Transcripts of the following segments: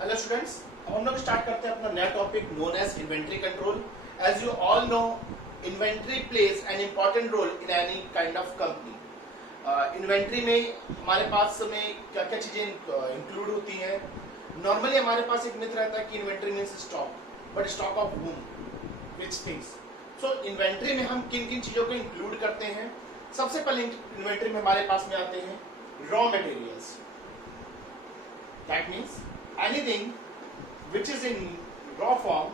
Hello students, अब हम लोग स्टार्ट करते हैं अपना नया topic known as inventory control. As you all know, inventory plays an important role in any kind of company. Inventory में हमारे पास में क्या क्या चीजें इंक्लूड होती हैं। नॉर्मली हमारे पास एक मिथ रहता है कि inventory means stock, but stock of whom, which things. So inventory में हम किन किन चीजों को इंक्लूड करते हैं। सबसे पहले इन्वेंट्री में हमारे पास में आते हैं raw materials. That means anything which is in raw form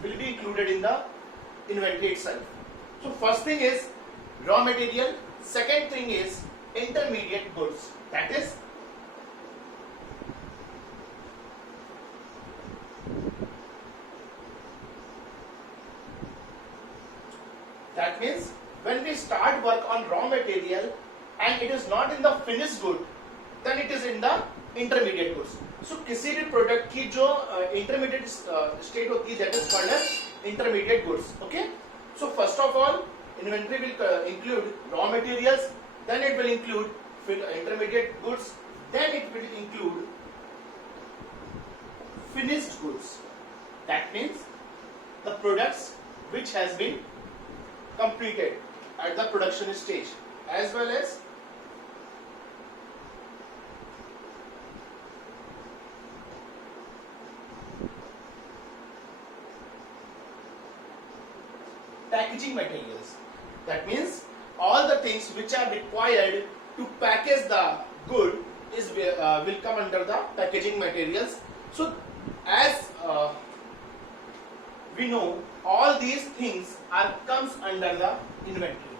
will be included in the inventory itself. So first thing is raw material, second thing is intermediate goods, that is that means when we start work on raw material and it is not in the finished good, then it is in the intermediate goods. So किसी भी product की जो intermediate state होती है, that is called as intermediate goods. Okay, so first of all inventory will include raw materials, then it will include intermediate goods, then it will include finished goods. That means the products which has been completed at the production stage, as well as packaging materials. That means all the things which are required to package the good is will come under the packaging materials. So as we know, all these things are comes under the inventory.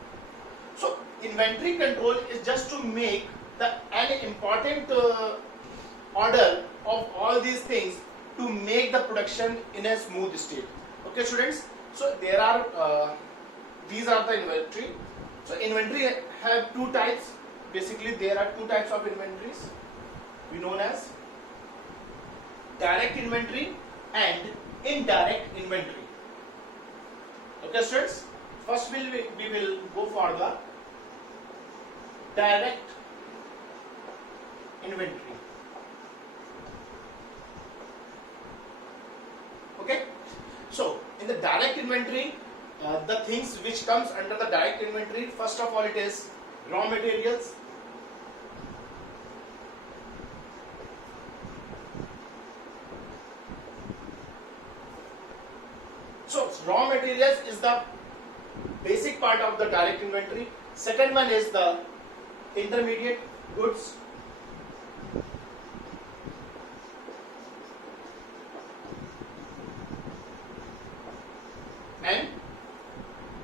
So inventory control is just to make the an important order of all these things to make the production in a smooth state. Okay students, so there are these are the inventory. So inventory have two types. Basically there are two types of inventories, we known as direct inventory and indirect inventory. Okay students, first we will go for the direct inventory. Okay, so in the direct inventory, the things which comes under the direct inventory, first of all it is raw materials, so raw materials is the basic part of the direct inventory. Second one is the intermediate goods, and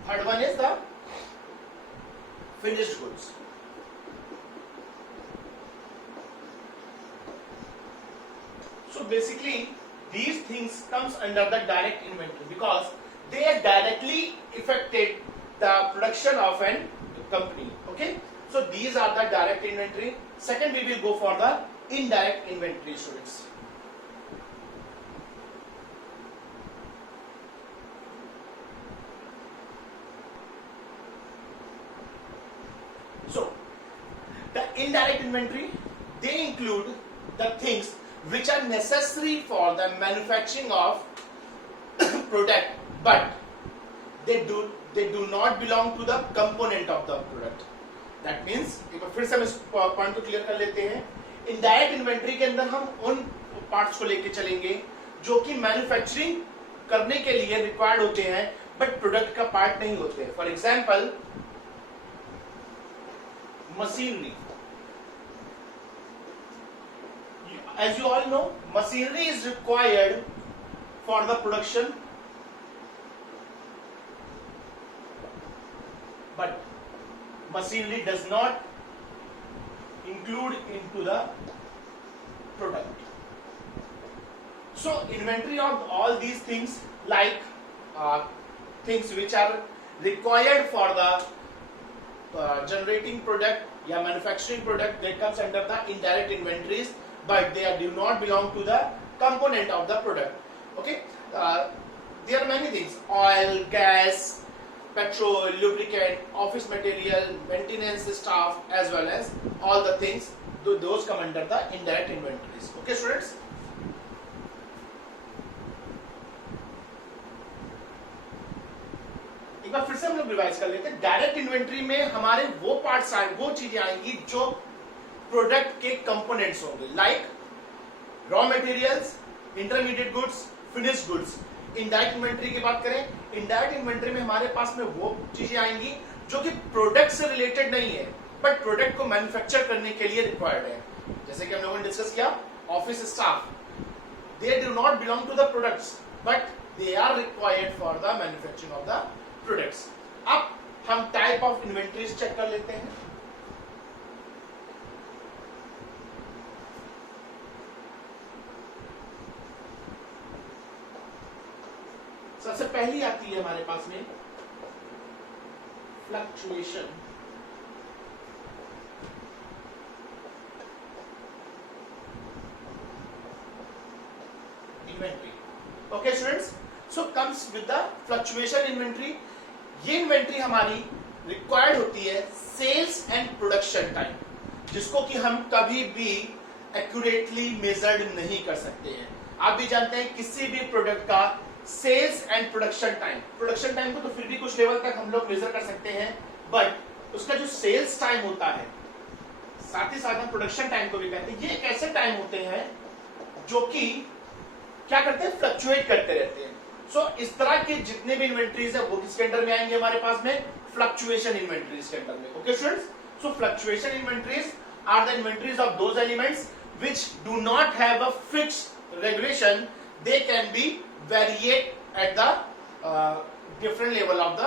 third one is the finished goods. So basically these things comes under the direct inventory because they directly affected the production of an company. Okay, so these are the direct inventory. Second we will go for the indirect inventory, students. So the indirect inventory, they include the things which are necessary for the manufacturing of product, but they do not belong to the component of the product. That means एक बार फिर से हम इस point को clear कर लेते हैं। Indirect inventory के अंदर हम उन पार्ट्स को लेके चलेंगे जो कि मैन्युफैक्चरिंग करने के लिए रिक्वायर्ड होते हैं बट प्रोडक्ट का पार्ट नहीं होते। For example machinery. As you all know, machinery is required for the production, but machinery does not include into the product. So inventory of all these things, like things which are required for the generating product या manufacturing product, that comes under the indirect inventories, but they do not belong to the component of the product. Okay, there are many things: oil, gas, petrol, lubricant, office material, maintenance staff, as well as all the things those come under the indirect inventories. Okay students, बार फिर से हम लोग revise कर लेते हैं। Direct inventory में हमारे वो पार्ट्स आए, वो चीजें आएंगी जो प्रोडक्ट के कंपोनेंट्स होंगे, like raw materials, intermediate goods, finished goods. Indirect inventory की बात करें, इनडायरेक्ट इन्वेंट्री में हमारे पास में वो चीजें आएंगी जो कि प्रोडक्ट से रिलेटेड नहीं है बट प्रोडक्ट को मैन्युफैक्चर करने के लिए रिक्वायर्ड है। जैसे कि हम लोगों ने डिस्कस किया, office staff, they do not belong to the products but they are required for the manufacturing of the products. अब हम टाइप ऑफ इन्वेंटरीज चेक कर लेते हैं। सबसे पहली आती है हमारे पास में fluctuation inventory. Okay students, so comes with the fluctuation inventory. ये इन्वेंट्री हमारी रिक्वायर्ड होती है सेल्स एंड प्रोडक्शन टाइम, जिसको कि हम कभी भी एक्यूरेटली मेजर्ड नहीं कर सकते हैं। आप भी जानते हैं किसी भी प्रोडक्ट का सेल्स एंड प्रोडक्शन टाइम को तो फिर भी कुछ लेवल तक हम लोग मेजर कर सकते हैं, बट उसका जो सेल्स टाइम होता है, साथ ही साथ हम प्रोडक्शन टाइम को भी कहते हैं, ये एक ऐसे टाइम होते हैं जो कि क्या करते हैं, फ्लक्चुएट करते रहते हैं। सो इस तरह के जितने भी इन्वेंट्रीज है वो किसके अंडर में आएंगे, हमारे पास में फ्लक्चुएशन इन्वेंट्रीज के अंडर में। Okay students, so fluctuation inventories are the inventories of those elements which do not have a fixed regulation, they can be variate at the different level of the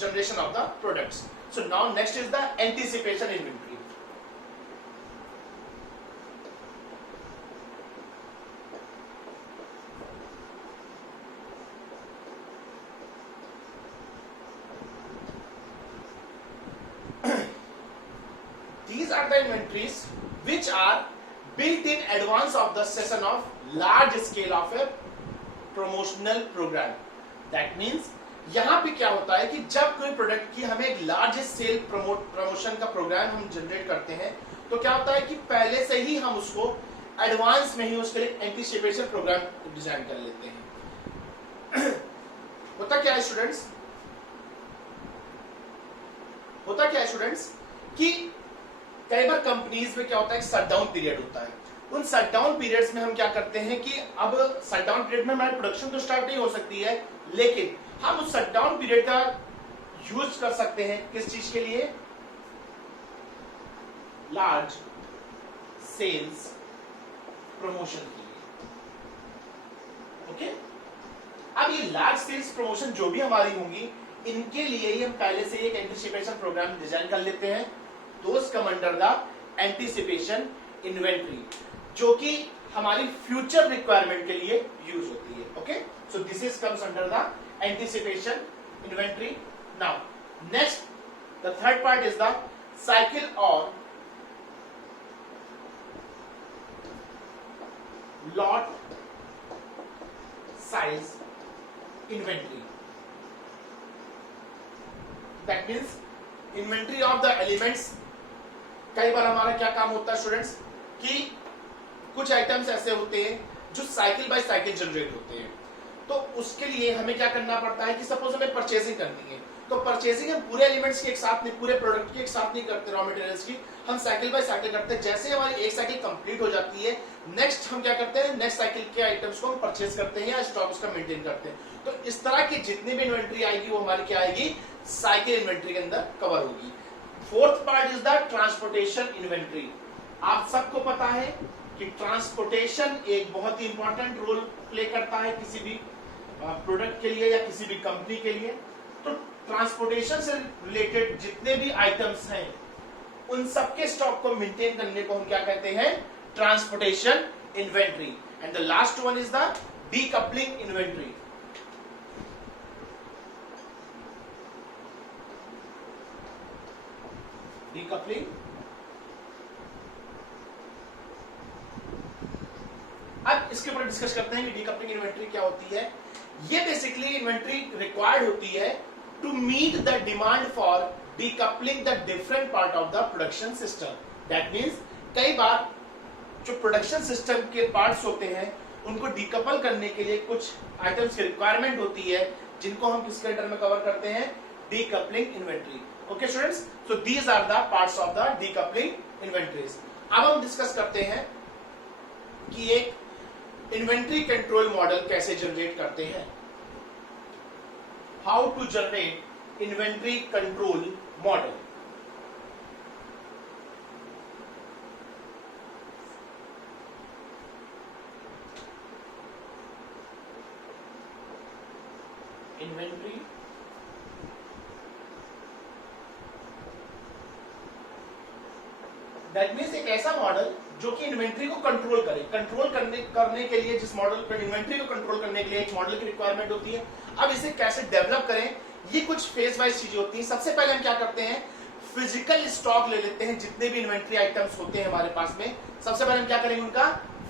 generation of the products. So now next is the anticipation inventory. These are the inventories which are built in advance of the session of large scale of a promotional program. That means यहाँ पे क्या होता है कि जब कोई product की हमें एक लार्ज सेल प्रमोशन का प्रोग्राम हम जनरेट करते हैं, तो क्या होता है कि पहले से ही हम उसको एडवांस में ही उसके लिए एंटीसिपेशन प्रोग्राम डिजाइन कर लेते हैं। होता क्या है स्टूडेंट्स, कि कई बार कंपनीज में क्या होता है, शटडाउन पीरियड होता है। उन शटडाउन पीरियड्स में हम क्या करते हैं कि अब शटडाउन पीरियड में हमारी प्रोडक्शन तो स्टार्ट नहीं हो सकती है, लेकिन हम उस शटडाउन पीरियड का यूज कर सकते हैं किस चीज के लिए, लार्ज सेल्स प्रमोशन के लिए। ओके, अब ये लार्ज सेल्स प्रमोशन जो भी हमारी होंगी, इनके लिए ही हम पहले से एक एंटीसिपेशन प्रोग्राम डिजाइन कर लेते हैं। दोस्त come under the anticipation inventory, जो कि हमारी फ्यूचर रिक्वायरमेंट के लिए यूज होती है। Okay, so this is comes under the anticipation inventory. Now next, the third part is the cycle और lot size inventory. That means inventory of the elements. कई बार हमारा क्या काम होता है स्टूडेंट्स, कि कुछ आइटम्स ऐसे होते हैं जो साइकिल बाय साइकिल जनरेट होते हैं, तो उसके लिए हमें क्या करना पड़ता है कि सपोज हमें परचेजिंग करनी है, तो परचेजिंग हम पूरे एलिमेंट्स की एक साथ नहीं, पूरे प्रोडक्ट की एक साथ नहीं करते, रॉ मटेरियल्स की हम साइकिल बाय साइकिल करते हैं। जैसे हमारी एक साइकिल कंप्लीट हो जाती है, नेक्स्ट हम क्या करते हैं, नेक्स्ट साइकिल के आइटम्स को हम परचेज करते हैं या स्टॉक उसका मेंटेन करते हैं। तो इस तरह की जितनी भी इन्वेंट्री आएगी वो हमारी क्या आएगी, साइकिल इन्वेंट्री के अंदर कवर होगी। Fourth part is the transportation inventory. आप सबको पता है कि ट्रांसपोर्टेशन एक बहुत ही इंपॉर्टेंट रोल प्ले करता है किसी भी प्रोडक्ट के लिए या किसी भी कंपनी के लिए। तो ट्रांसपोर्टेशन से रिलेटेड जितने भी आइटम्स हैं, उन सबके स्टॉक को मेंटेन करने को हम क्या कहते हैं, transportation inventory. And the last one is the decoupling inventory. Decoupling, अब इसके ऊपर डिस्कस करते हैं कि डीकपलिंग इन्वेंट्री क्या होती है। ये बेसिकली इन्वेंट्री रिक्वायर्ड होती है to meet the demand for decoupling the different part of the production system. That means कई बार जो प्रोडक्शन सिस्टम के पार्ट्स होते हैं उनको डीकपल करने के लिए कुछ आइटम्स की रिक्वायरमेंट होती है, जिनको हम किसके अंडर में कवर करते हैं, decoupling inventory. Okay students, so these are the parts of the decoupling inventories. अब हम डिस्कस करते हैं कि एक इन्वेंट्री कंट्रोल मॉडल कैसे जनरेट करते हैं। How to generate inventory control model. Inventory that means एक ऐसा मॉडल जो कि इन्वेंट्री को कंट्रोल करे। कंट्रोल करने के लिए जिस मॉडल पर इन्वेंट्री को कंट्रोल करने के लिए एक मॉडल की रिक्वायरमेंट होती है। अब इसे कैसे डेवलप करें, ये कुछ फेज वाइज चीजें होती हैं। सबसे पहले हम क्या करते हैं, फिजिकल स्टॉक ले लेते हैं। जितने भी इन्वेंट्री आइटम्स होते हैं हमारे पास में, सबसे पहले हम क्या करेंगे, उनका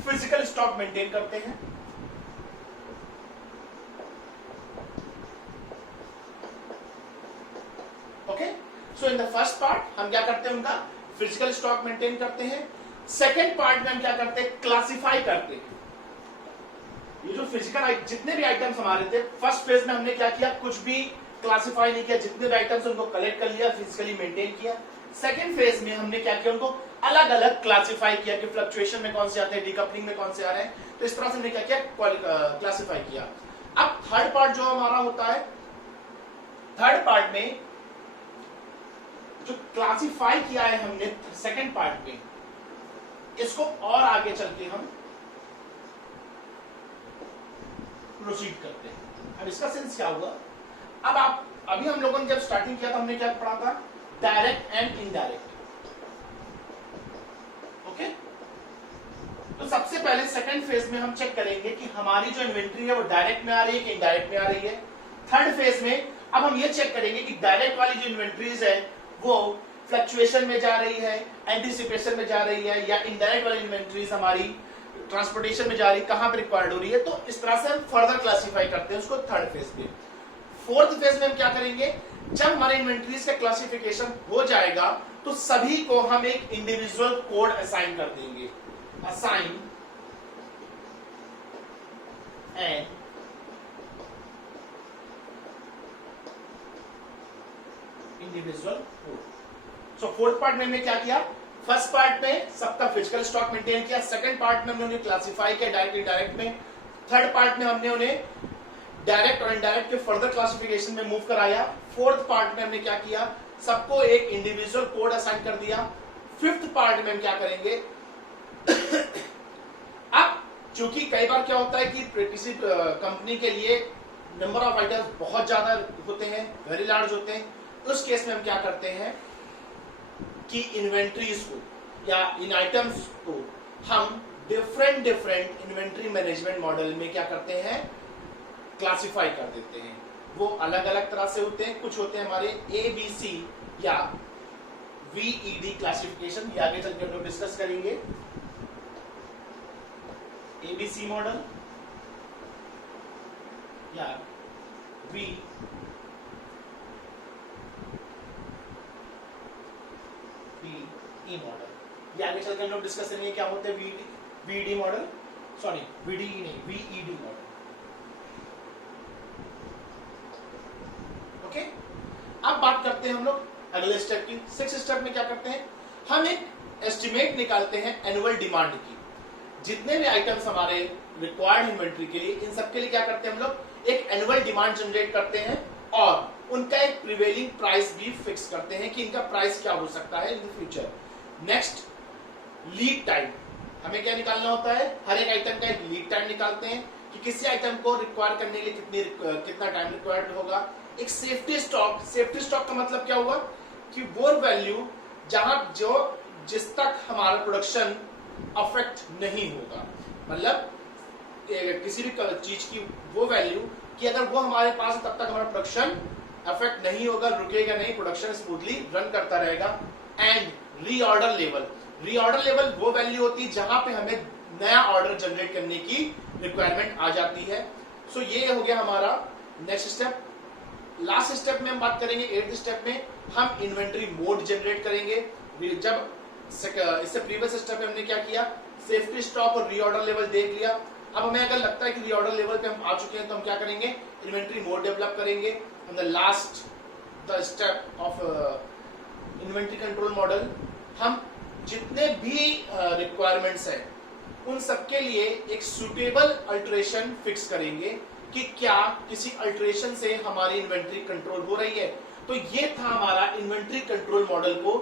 फिजिकल स्टॉक मेंटेन करते हैं। Okay, so in the first part हम क्या करते हैं, उनका फिजिकल स्टॉक मेंटेन करते हैं। सेकेंड पार्ट में हम क्या करते हैं, क्लासिफाई करते हैं। ये जो फिजिकल जितने भी आइटम्स हमारे थे, फर्स्ट फेज में हमने क्या किया, कुछ भी क्लासिफाई नहीं किया। जितने भी आइटम्स उनको कलेक्ट कर लिया, फिजिकली मेंटेन किया। सेकेंड फेज में हमने क्या किया, उनको अलग अलग क्लासिफाई किया कि फ्लक्चुएशन में कौन से आते हैं, डीकपलिंग में कौन से आ रहे हैं। तो इस तरह से हमने क्या किया, क्लासिफाई किया। अब थर्ड पार्ट जो हमारा होता है, थर्ड पार्ट में जो क्लासिफाई किया है हमने सेकेंड पार्ट में, इसको और आगे चल के हम प्रोसीड करते हैं। अब इसका सेंस क्या हुआ, अब आप अभी हम लोगों ने जब स्टार्टिंग किया था, हमने क्या पढ़ा था, डायरेक्ट एंड इनडायरेक्ट। ओके, तो सबसे पहले सेकंड फेज में हम चेक करेंगे कि हमारी जो इन्वेंट्री है वो डायरेक्ट में आ रही है कि इनडायरेक्ट में आ रही है। थर्ड फेज में अब हम ये चेक करेंगे कि डायरेक्ट वाली जो इन्वेंट्रीज है वो फ्लक्चुएशन में जा रही है, एंटिसिपेशन में जा रही है, या इनडायरेक्ट वाली इन्वेंट्रीज हमारी ट्रांसपोर्टेशन में जा रही है, कहां पर रिक्वायर्ड हो रही है। तो इस तरह से हम फर्दर क्लासिफाई करते हैं उसको थर्ड फेज में। फोर्थ फेज में हम क्या करेंगे, जब हमारे इन्वेंट्रीज का क्लासिफिकेशन हो जाएगा तो सभी को हम एक इंडिविजुअल कोड असाइन कर देंगे। Assign and individual code. So fourth part में हमने क्या किया, फर्स्ट पार्ट में सबका फिजिकल स्टॉक मेंटेन किया। सेकंड पार्ट में हमने उन्हें क्लासिफाई किया डायरेक्ट इनडायरेक्ट में। थर्ड पार्ट में हमने उन्हें डायरेक्ट और इनडायरेक्ट के फर्दर क्लासिफिकेशन में मूव कराया। फोर्थ पार्ट में हमने क्या किया, सबको एक इंडिविजुअल कोड असाइन कर दिया। फिफ्थ पार्ट में हम क्या करेंगे, अब चूंकि कई बार क्या होता है कि किसी कंपनी के लिए नंबर ऑफ आइटम्स बहुत ज्यादा होते हैं, वेरी लार्ज होते हैं, उस केस में हम क्या करते हैं कि इन्वेंट्रीज को या इन आइटम्स को हम डिफरेंट इन्वेंट्री मैनेजमेंट मॉडल में क्या करते हैं, क्लासिफाई कर देते हैं। वो अलग अलग तरह से होते हैं। कुछ होते हैं हमारे ABC या VED क्लासिफिकेशन, ये आगे चलकर हम लोग डिस्कस करेंगे। ABC मॉडल या VED मॉडल, ये आगे चलकर हम लोग डिस्कस करेंगे क्या होते हैं VED मॉडल, सॉरी VDE नहीं, VED मॉडल। ओके, अब बात करते हैं हम लोग अगले स्टेप की। सिक्स स्टेप में क्या करते हैं, हम एक एस्टिमेट निकालते हैं एनुअल डिमांड की। जितने भी आइटम्स हमारे रिक्वायर्ड इन्वेंट्री के लिए, इन सबके लिए क्या करते हैं हम लोग, एक एनुअल डिमांड जनरेट करते हैं और उनका एक प्रिवेलिंग प्राइस भी फिक्स करते हैं कि इनका प्राइस क्या हो सकता है in the future. Next, lead time, हमें क्या निकालना होता है, हर एक आइटम का एक लीड टाइम निकालते हैं कि किसी आइटम को रिक्वायर करने के लिए कितना टाइम रिक्वायर्ड होगा। एक सेफ्टी स्टॉक, सेफ्टी स्टॉक का मतलब क्या हुआ कि वो वैल्यू जहां जिस तक हमारा प्रोडक्शन अफेक्ट नहीं होगा, मतलब किसी भी चीज की वो वैल्यू कि अगर वो हमारे पास तब तक हमारा प्रोडक्शन अफेक्ट नहीं होगा, रुकेगा नहीं, प्रोडक्शन स्मूथली रन करता रहेगा। And reorder level, reorder level वो वैल्यू होती है जहां पे हमें नया ऑर्डर जनरेट करने की रिक्वायरमेंट आ जाती है। सो ये हो गया हमारा नेक्स्ट स्टेप। लास्ट स्टेप में हम बात करेंगे, 8th स्टेप में हम इन्वेंट्री मोड जनरेट करेंगे। जब इससे प्रीवियस स्टेप में हमने क्या किया, सेफ्टी स्टॉक और रीऑर्डर लेवल देख लिया। अब हमें अगर लगता है कि रीऑर्डर लेवल पे हम आ चुके हैं तो हम क्या करेंगे, इन्वेंट्री मोड डेवलप करेंगे। And the last the step of inventory control model, हम जितने भी रिक्वायरमेंट्स हैं उन सबके लिए एक सुटेबल अल्टरेशन फिक्स करेंगे कि क्या किसी अल्टरेशन से हमारी इन्वेंट्री कंट्रोल हो रही है। तो ये था हमारा इन्वेंट्री कंट्रोल मॉडल को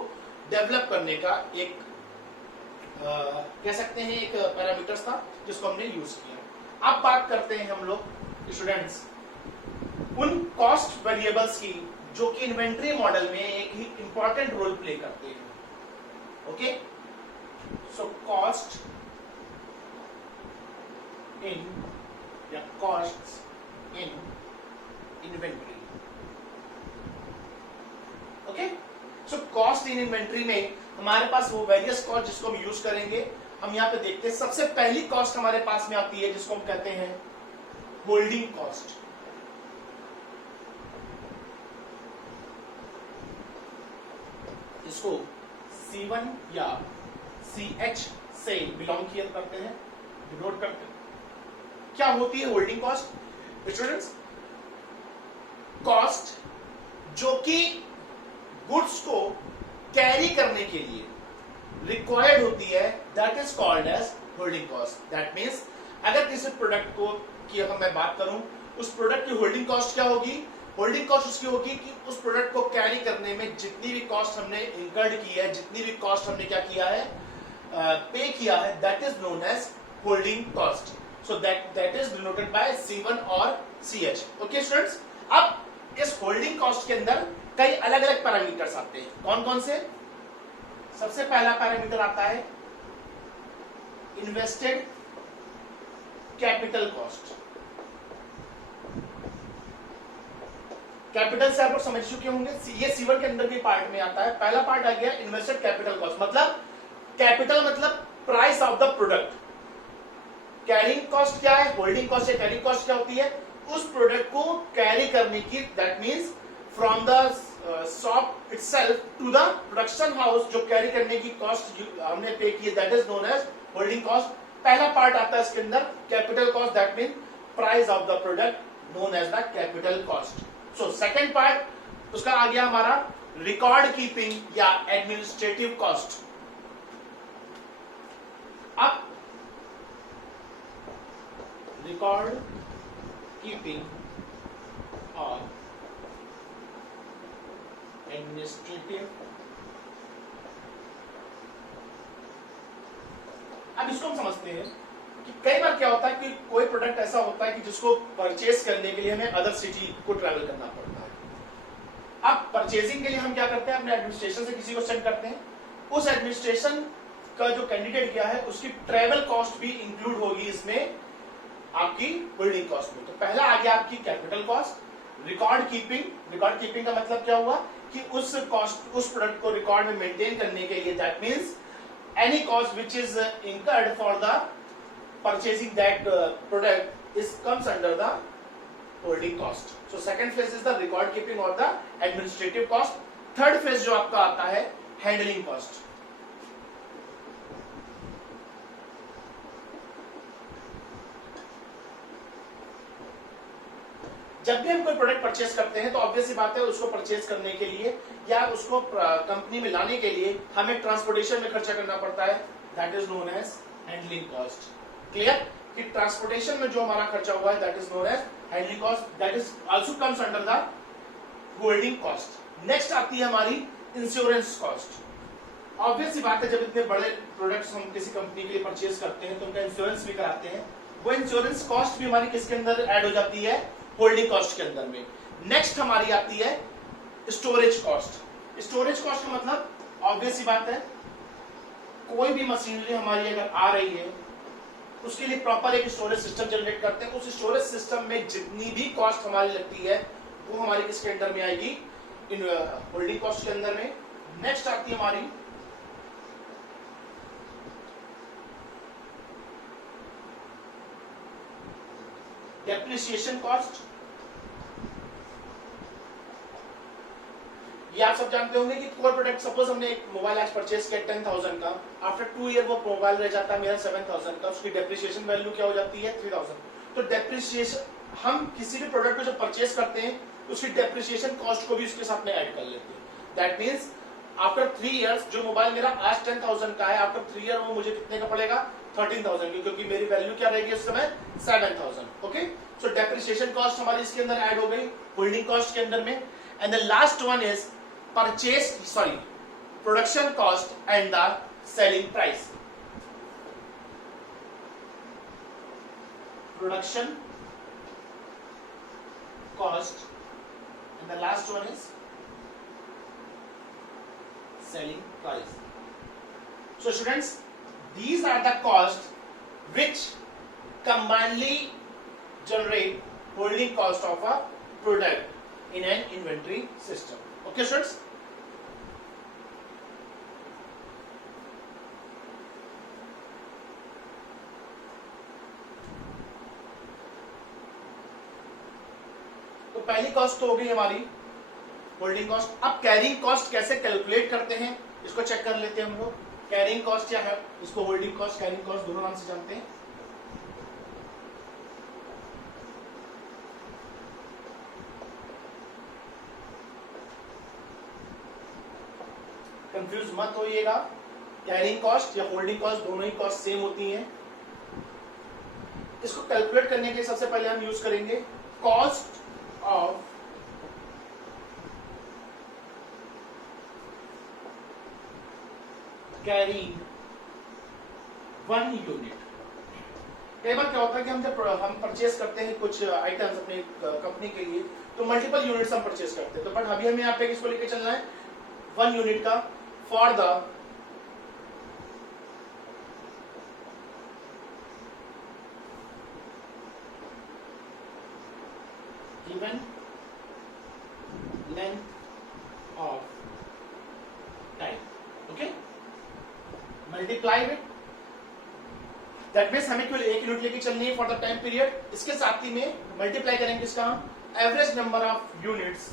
डेवलप करने का एक कह सकते हैं एक पैरामीटर्स था जिसको हमने यूज किया। अब बात करते हैं हम लोग स्टूडेंट्स उन कॉस्ट वेरिएबल्स की जो कि इन्वेंट्री मॉडल में एक ही इंपॉर्टेंट रोल प्ले करते हैं। ओके, सो कॉस्ट इन या costs in inventory. Okay, so cost in inventory में हमारे पास वो वेरियस कॉस्ट जिसको हम यूज करेंगे। हम यहां पे देखते हैं सबसे पहली कॉस्ट हमारे पास में आती है जिसको हम कहते हैं होल्डिंग कॉस्ट। इसको C1 या CH से बिलोंग किया करते हैं, डिनोट करते हैं। क्या होती है होल्डिंग कॉस्ट स्टूडेंट्स? कॉस्ट जो कि गुड्स को कैरी करने के लिए रिक्वायर्ड होती है, that is called as holding cost. That means अगर किसी प्रोडक्ट को की अगर मैं बात करूं, उस प्रोडक्ट की होल्डिंग कॉस्ट क्या होगी? होल्डिंग कॉस्ट उसकी होगी कि उस प्रोडक्ट को कैरी करने में जितनी भी कॉस्ट हमने इंकर्ड की है, जितनी भी कॉस्ट हमने क्या किया है, पे किया है, that is known as holding cost. So that is denoted by C1 और CH। ओके स्टूडेंट्स, अब इस होल्डिंग कॉस्ट के अंदर कई अलग अलग पैरामीटर्स आते हैं। कौन कौन से? सबसे पहला पैरामीटर आता है इन्वेस्टेड कैपिटल कॉस्ट। कैपिटल से आप लोग समझ चुके होंगे, ये C1 के अंदर भी पार्ट में आता है। पहला पार्ट आ गया इन्वेस्टेड कैपिटल कॉस्ट, मतलब कैपिटल मतलब price of the product. Carrying cost क्या है? होल्डिंग कॉस्ट या कैरिंग कॉस्ट क्या होती है? उस प्रोडक्ट को कैरी करने की, that means from the shop itself to the production house जो कैरी करने की कॉस्ट हमने पे की, that is known as holding cost. पहला पार्ट आता है इसके अंदर capital cost, that mean price of the product known as the capital cost. So second part उसका आ गया हमारा रिकॉर्ड कीपिंग या एडमिनिस्ट्रेटिव कॉस्ट। अब रिकॉर्ड कीपिंग और एडमिनिस्ट्रेटिव, अब इसको हम समझते हैं कि कई बार क्या होता है कि कोई प्रोडक्ट ऐसा होता है कि जिसको परचेज करने के लिए हमें अदर सिटी को ट्रैवल करना पड़ता है। अब परचेजिंग के लिए हम क्या करते हैं, अपने एडमिनिस्ट्रेशन से किसी को सेंड करते हैं। उस एडमिनिस्ट्रेशन का जो कैंडिडेट गया है उसकी ट्रैवल कॉस्ट भी इंक्लूड होगी इसमें आपकी होल्डिंग कॉस्ट में। तो पहला आ गया आपकी capital cost. Record keeping, record keeping का मतलब क्या हुआ कि उस कॉस्ट, उस प्रोडक्ट को रिकॉर्ड में मेंटेन करने के लिए, that means any cost which is incurred for the purchasing that product is comes under the holding cost. So second phase is the record keeping or the administrative cost. Third phase जो आपका आता है handling cost. जब भी हम कोई product purchase करते हैं तो ऑब्वियस सी बात है उसको परचेज करने के लिए या उसको कंपनी में लाने के लिए हमें ट्रांसपोर्टेशन में खर्चा करना पड़ता है, that is known as handling cost. Clear कि ट्रांसपोर्टेशन में जो हमारा खर्चा हुआ है that is known as handling cost, that is also comes under the holding cost. Next आती है हमारी इंश्योरेंस कॉस्ट। ऑब्वियस सी बात है जब इतने बड़े प्रोडक्ट्स हम किसी कंपनी के लिए परचेज करते हैं तो उनका इंश्योरेंस भी कराते हैं, वो इंश्योरेंस कॉस्ट भी हमारी किसके अंदर ऐड हो जाती है, होल्डिंग कॉस्ट के अंदर में। नेक्स्ट हमारी आती है स्टोरेज कॉस्ट। स्टोरेज कॉस्ट का मतलब ऑब्वियस सी बात है कोई भी मशीनरी हमारी अगर आ रही है उसके लिए प्रॉपर एक स्टोरेज सिस्टम जनरेट करते हैं। उस स्टोरेज सिस्टम में जितनी भी कॉस्ट हमारी लगती है वो हमारी किसके अंदर में आएगी, इन होल्डिंग कॉस्ट के अंदर में। नेक्स्ट आती है हमारी डेप्रिसिएशन कॉस्ट। ये आप सब जानते होंगे कि कोर प्रोडक्ट, सपोज हमने एक मोबाइल आज परचेज किया 10,000 का, आफ्टर 2 ईयर वो मोबाइल रह जाता है मेरा 7,000 का, उसकी डेप्रिसिएशन वैल्यू क्या हो जाती है 3,000। तो डेप्रिसिएशन, हम किसी भी प्रोडक्ट को जब परचेज करते हैं उसकी डेप्रिसिएशन कॉस्ट को भी उसके साथ में ऐड कर लेते हैं। दैट मीन्स आफ्टर 3 इयर्स जो मोबाइल मेरा आज 10,000 का है, आफ्टर 3 ईयर वो मुझे कितने का पड़ेगा 13,000 की, क्योंकि मेरी वैल्यू क्या रहेगी उस समय 7,000। ओके, सो डेप्रिसिएशन कॉस्ट हमारी इसके अंदर ऐड हो गई होल्डिंग कॉस्ट के अंदर में। And the last one is production cost and the selling price. Production cost and the last one is selling price. So students, these are the costs which combinedly generate holding cost of a product in an inventory system. Okay students? तो पहली cost तो हो गई हमारी holding cost. अब carrying cost कैसे calculate करते हैं इसको चेक कर लेते हैं हम लोग। कैरिंग कॉस्ट क्या है, इसको होल्डिंग कॉस्ट कैरिंग कॉस्ट दोनों नाम से जानते हैं। कंफ्यूज मत होइएगा, कैरिंग कॉस्ट या होल्डिंग कॉस्ट दोनों ही कॉस्ट सेम होती हैं। इसको कैलकुलेट करने के लिए सबसे पहले हम यूज करेंगे कॉस्ट ऑफ कैरिंग 1 यूनिट। कई बार क्या होता है कि हम जब हम परचेस करते हैं कुछ आइटम्स अपने कंपनी के लिए, तो मल्टीपल यूनिट्स हम परचेस करते हैं, तो बट अभी हमें यहाँ पे किसको लेके चलना है 1 यूनिट का, for the given length of time. Okay, multiply with, that means हमें केवल 1 यूनिट लेके चलनी है फॉर द टाइम पीरियड। इसके साथ ही में मल्टीप्लाई करेंगे इसका हम average number of units,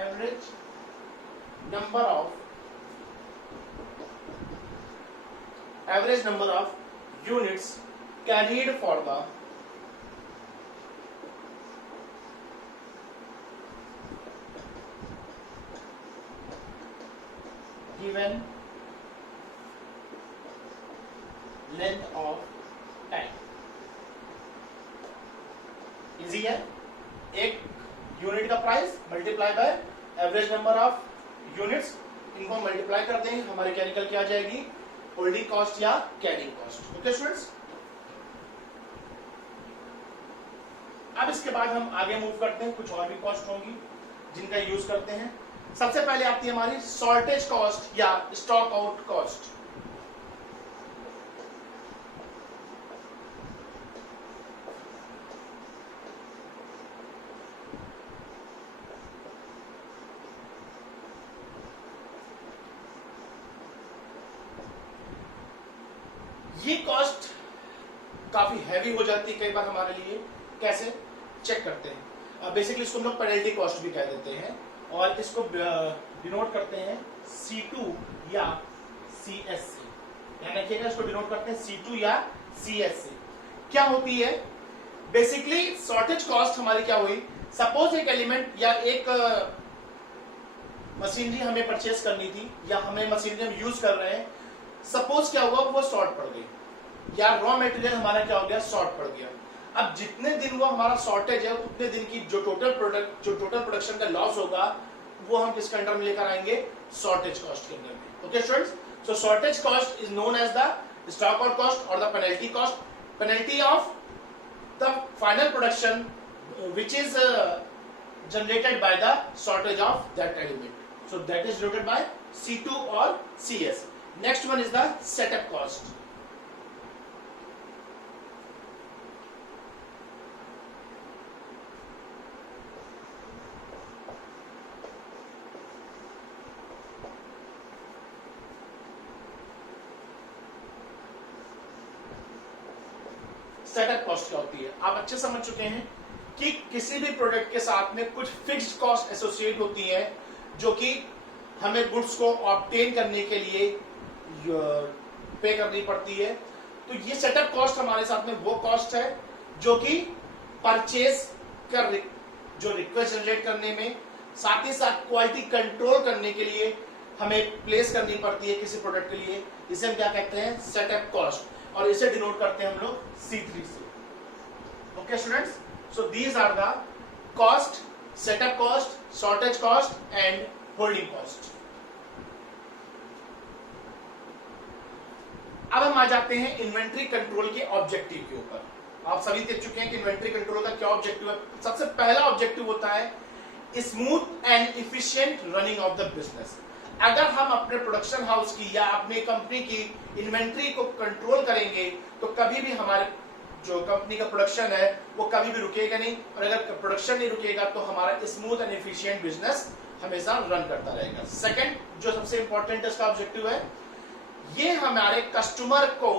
average number of units carried for the given length of time। Easy है, एक यूनिट का price multiply by average number of units, इनको मल्टीप्लाई कर देंगे, हमारे क्या निकल के आ जाएगी होल्डिंग कॉस्ट या कैरिंग कॉस्ट। ओके स्टूडेंट्स, अब इसके बाद हम आगे मूव करते हैं, कुछ और भी कॉस्ट होंगी जिनका यूज करते हैं। सबसे पहले आती है हमारी शॉर्टेज कॉस्ट या स्टॉक आउट कॉस्ट। ये कॉस्ट काफी हैवी हो जाती है कई बार हमारे लिए। कैसे चेक करते हैं, बेसिकली इसको हम लोग पेनल्टी कॉस्ट भी कह देते हैं, और इसको डिनोट करते हैं C2 या CS से। ध्यान रखिएगा, इसको डिनोट करते हैं C2 या CS से। क्या होती है बेसिकली शॉर्टेज कॉस्ट हमारी क्या हुई, सपोज एक एलिमेंट या एक मशीनरी हमें परचेस करनी थी, या हमें मशीनरी हम यूज कर रहे हैं, सपोज क्या हुआ वो शॉर्ट पड़ गई, या रॉ मटेरियल हमारा क्या हो गया शॉर्ट पड़ गया। अब जितने दिन वो हमारा शॉर्टेज है उतने दिन की जो टोटल प्रोडक्शन का लॉस होगा वो हम किसके अंडर में लेकर आएंगे, शॉर्टेज कॉस्ट के अंदर में। Okay students, so shortage cost is known as the stock out cost और the penalty cost, penalty of the final production which is generated by the shortage of that element. So that is denoted by C2 or CS. Next one is the setup cost. Setup cost क्या होती है आप अच्छे समझ चुके हैं। कि किसी भी प्रोडक्ट के साथ में कुछ फिक्स्ड कॉस्ट एसोसिएट होती है जो कि हमें गुड्स को ऑब्टेन करने के लिए पे करनी पड़ती है। तो ये सेटअप कॉस्ट हमारे साथ में वो कॉस्ट है जो कि परचेज कर जो रिक्वेस्ट जनरेट करने में, साथ ही साथ क्वालिटी कंट्रोल करने के लिए हमें प्लेस करनी पड़ती है किसी प्रोडक्ट के लिए। इसे हम क्या कहते हैं? सेटअप कॉस्ट, और इसे डिनोट करते हैं हम लोग C3 से। Okay students, so these are the cost, setup cost, shortage cost and holding cost. अब हम आ जाते हैं इन्वेंट्री कंट्रोल के ऑब्जेक्टिव के ऊपर। आप सभी देख चुके हैं कि इन्वेंट्री कंट्रोल का क्या ऑब्जेक्टिव है। सबसे पहला ऑब्जेक्टिव होता है smooth and efficient running of the business. अगर हम अपने प्रोडक्शन हाउस की या अपनी कंपनी की इन्वेंट्री को कंट्रोल करेंगे तो कभी भी हमारे जो कंपनी का प्रोडक्शन है वो कभी भी रुकेगा नहीं, और अगर प्रोडक्शन नहीं रुकेगा तो हमारा स्मूथ एंड एफिशिएंट बिजनेस हमेशा रन करता रहेगा। सेकंड जो सबसे इंपॉर्टेंट इसका ऑब्जेक्टिव है, ये हमारे कस्टमर को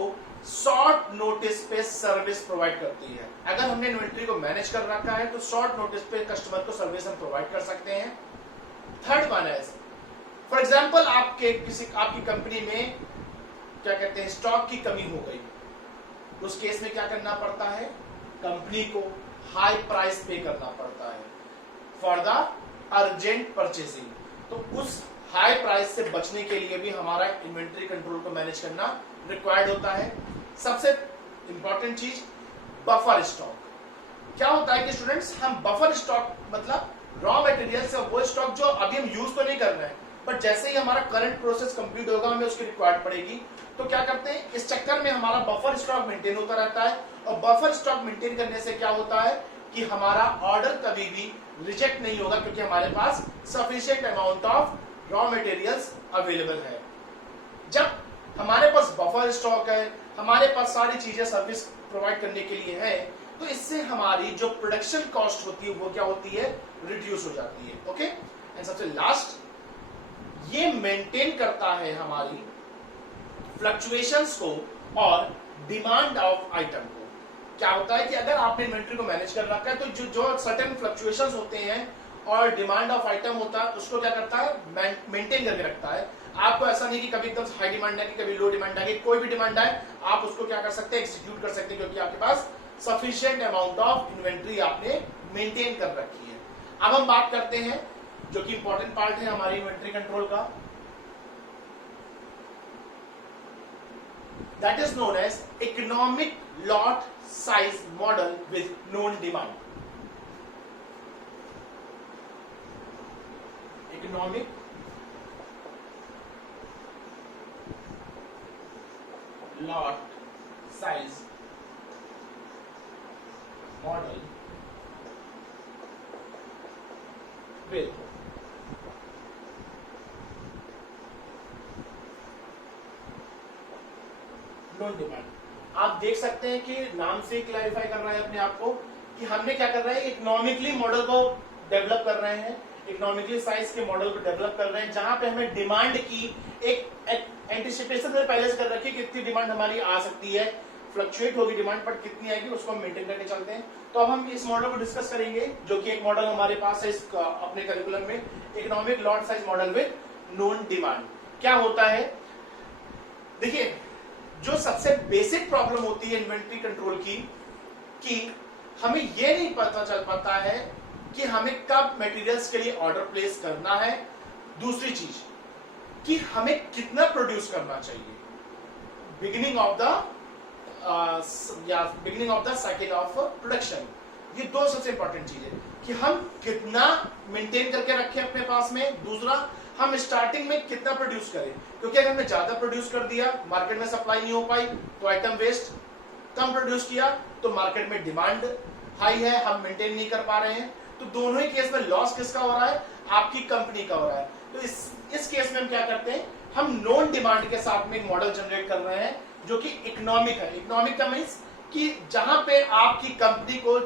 शॉर्ट नोटिस पे सर्विस प्रोवाइड करती है। अगर हमने इन्वेंट्री को मैनेज कर रखा है तो शॉर्ट नोटिस पे कस्टमर को सर्विस हम प्रोवाइड कर सकते हैं। थर्ड वन है, फॉर एग्जाम्पल आपकी कंपनी में क्या कहते हैं, स्टॉक की कमी हो गई, उस केस में क्या करना पड़ता है? कंपनी को हाई प्राइस पे करना पड़ता है फॉर द अर्जेंट परचेसिंग। तो उस हाई प्राइस से बचने के लिए भी हमारा इन्वेंट्री कंट्रोल को मैनेज करना रिक्वायर्ड होता है। सबसे इंपॉर्टेंट चीज बफर स्टॉक। क्या होता है कि स्टूडेंट्स, हम बफर स्टॉक मतलब रॉ मटेरियल से वो स्टॉक जो अभी हम यूज तो नहीं कर रहे हैं, बट जैसे ही हमारा करंट प्रोसेस कंप्लीट होगा हमें उसकी रिक्वायर्ड पड़ेगी, तो क्या करते हैं, इस चक्कर में हमारा बफर स्टॉक मेंटेन होता रहता है। और बफर स्टॉक मेंटेन करने से क्या होता है कि हमारा ऑर्डर कभी भी रिजेक्ट नहीं होगा, क्योंकि हमारे पास sufficient amount of raw materials available है। जब हमारे पास बफर स्टॉक है, हमारे पास सारी चीजें सर्विस प्रोवाइड करने के लिए है, तो इससे हमारी जो प्रोडक्शन कॉस्ट होती है वो क्या होती है? रिड्यूस हो जाती है। ओके, एंड सबसे लास्ट, ये मेंटेन करता है हमारी फ्लक्चुएशंस को और डिमांड ऑफ आइटम को। क्या होता है कि अगर आपने इन्वेंट्री को मैनेज कर रखा है तो जो सर्टेन फ्लक्चुएशंस होते हैं और डिमांड ऑफ आइटम होता है उसको क्या करता है? मेंटेन करके रखता है। आपको ऐसा नहीं कि कभी एकदम हाई डिमांड है कि कभी लो डिमांड है, कोई भी डिमांड है आप उसको क्या कर सकते हैं? एग्जीक्यूट कर सकते हैं, क्योंकि आपके पास सफिशिएंट अमाउंट ऑफ इन्वेंट्री आपने मेंटेन कर रखी है। अब हम बात करते हैं जो कि इंपॉर्टेंट पार्ट है हमारी इन्वेंट्री कंट्रोल का, that is known as economic lot size model with known demand. Economic lot size model with non demand. आप देख सकते हैं कि नाम से क्लैरिफाई कर रहा है अपने आप को कि हमने क्या कर रहे हैं, इकोनॉमिकली मॉडल को डेवलप कर रहे हैं, इकोनॉमिकली साइज के मॉडल को डेवलप कर रहे हैं, जहां पे हमें डिमांड की एक एंटिसिपेशन पहले से कर रखी है, कितनी डिमांड हमारी आ सकती है, फ्लक्चुएट होगी डिमांड, पर कितनी आएगी उसको हम मेंटेन करके चलते हैं। तो अब हम इस मॉडल को डिस्कस करेंगे, जो कि एक मॉडल हमारे पास है इस अपने करिकुलम में, economic lot size model with known demand. क्या होता है, देखिए, जो सबसे बेसिक प्रॉब्लम होती है इन्वेंट्री कंट्रोल की, कि हमें यह नहीं पता चल पाता है कि हमें कब मटेरियल्स के लिए ऑर्डर प्लेस करना है। दूसरी चीज कि हमें कितना प्रोड्यूस करना चाहिए beginning of the cycle of production. ये दो सबसे इंपॉर्टेंट चीज है कि हम कितना मेंटेन करके रखें अपने पास में, दूसरा हम स्टार्टिंग में कितना प्रोड्यूस करें, क्योंकि अगर हमने ज्यादा प्रोड्यूस कर दिया, मार्केट में सप्लाई नहीं हो पाई तो आइटम वेस्ट, कम प्रोड्यूस किया तो मार्केट में डिमांड हाई है, हम मेंटेन नहीं कर पा रहे हैं, तो दोनों ही केस में लॉस किसका हो रहा है? आपकी कंपनी का हो रहा है। तो इस केस में हम क्या करते हैं, हम नॉन डिमांड के साथ में एक मॉडल जनरेट कर रहे हैं जो कि इकोनॉमिक है। इकोनॉमिक का मीन्स कि जहां पे आपकी कंपनी को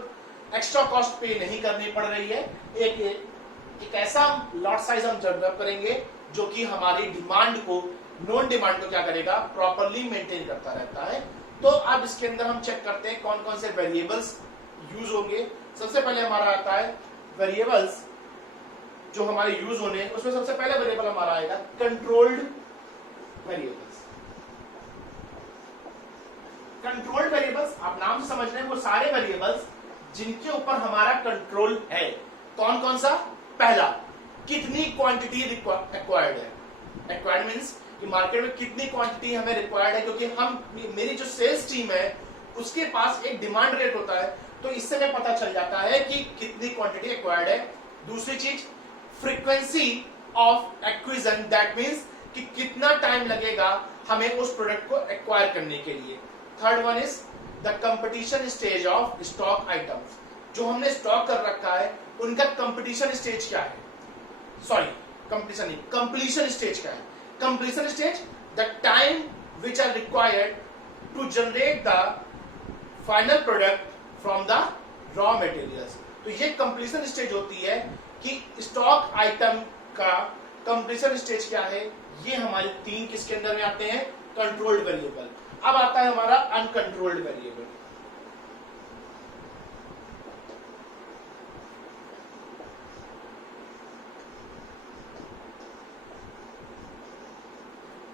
एक्स्ट्रा कॉस्ट पे नहीं करनी पड़ रही है, एक ऐसा लॉट साइज हम डेवलप करेंगे जो कि हमारी डिमांड को, नॉन डिमांड को क्या करेगा? प्रॉपरली मेंटेन करता रहता है। तो अब इसके अंदर हम चेक करते हैं कौन कौन से वेरिएबल्स यूज होंगे। सबसे पहले हमारा आता है वेरिएबल्स जो हमारे यूज होने, उसमें सबसे पहले वेरिएबल हमारा आएगा कंट्रोल्ड वेरिएबल्स। कंट्रोल्ड वेरिएबल्स आप नाम से समझ रहे हैं, वो सारे वेरिएबल्स जिनके ऊपर हमारा कंट्रोल है। कौन कौन सा? पहला, कितनी क्वांटिटी एक्वायर्ड है। एक्वायर्ड मींस कि मार्केट में कितनी क्वांटिटी हमें रिक्वायर्ड है, क्योंकि हम मेरी जो सेल्स टीम है उसके पास एक डिमांड रेट होता है, तो इससे हमें पता चल जाता है कि कितनी क्वांटिटी एक्वायर्ड है। दूसरी चीज, frequency of acquisition, that means कि कितना टाइम लगेगा हमें उस प्रोडक्ट को एक्वायर करने के लिए। Third one is the competition stage of stock items, जो हमने स्टॉक कर रखा है उनका कंपटीशन स्टेज क्या है, सॉरी कंपटीशन नहीं, कंप्लीशन स्टेज क्या है। Completion stage, the time which are required to generate the final product from the raw materials. तो ये कंप्लीशन स्टेज होती है कि स्टॉक आइटम का कंप्लीशन स्टेज क्या है। ये हमारे तीन किसके अंदर में आते हैं? Controlled variable. अब आता है हमारा अनकंट्रोल्ड वेरिएबल।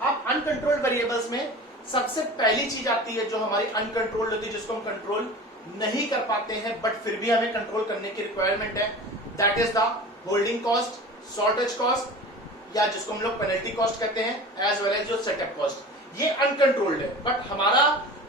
अब अनकंट्रोल्ड वेरिएबल्स में सबसे पहली चीज आती है जो हमारी अनकंट्रोल्ड होती है, जिसको हम कंट्रोल नहीं कर पाते हैं बट फिर भी हमें कंट्रोल करने की रिक्वायरमेंट है। That is the holding cost, shortage cost, या जिसको हम लोग पेनल्टी कॉस्ट कहते हैं, एज वेल एज जो सेटअप कॉस्ट। ये अनकंट्रोल्ड है, बट हमारा